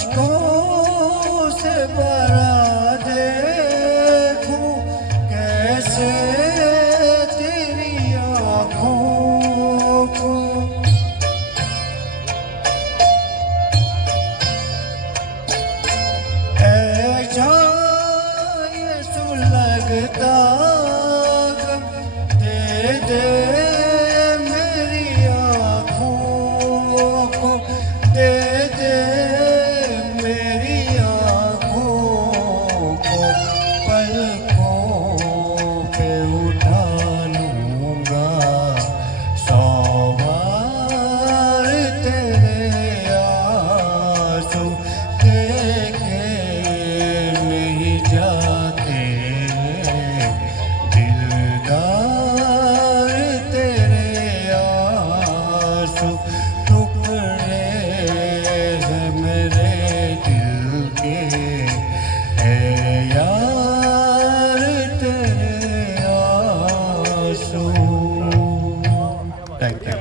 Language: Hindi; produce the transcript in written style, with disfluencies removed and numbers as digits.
अश्कों से भरा देखूं कैसे तेरी आँखों को। ऐसा ये सुलगता गम दे दे मेरी आँखों को, दे दे मेरी आँखों को। पलकों पे उठा लूँगा सौ बार तेरे आंसू, देखे नहीं जाते दिलदार तेरे आंसू। टुकड़े हैं मेरे दिल के है यार तेरे आंसू। Thank you.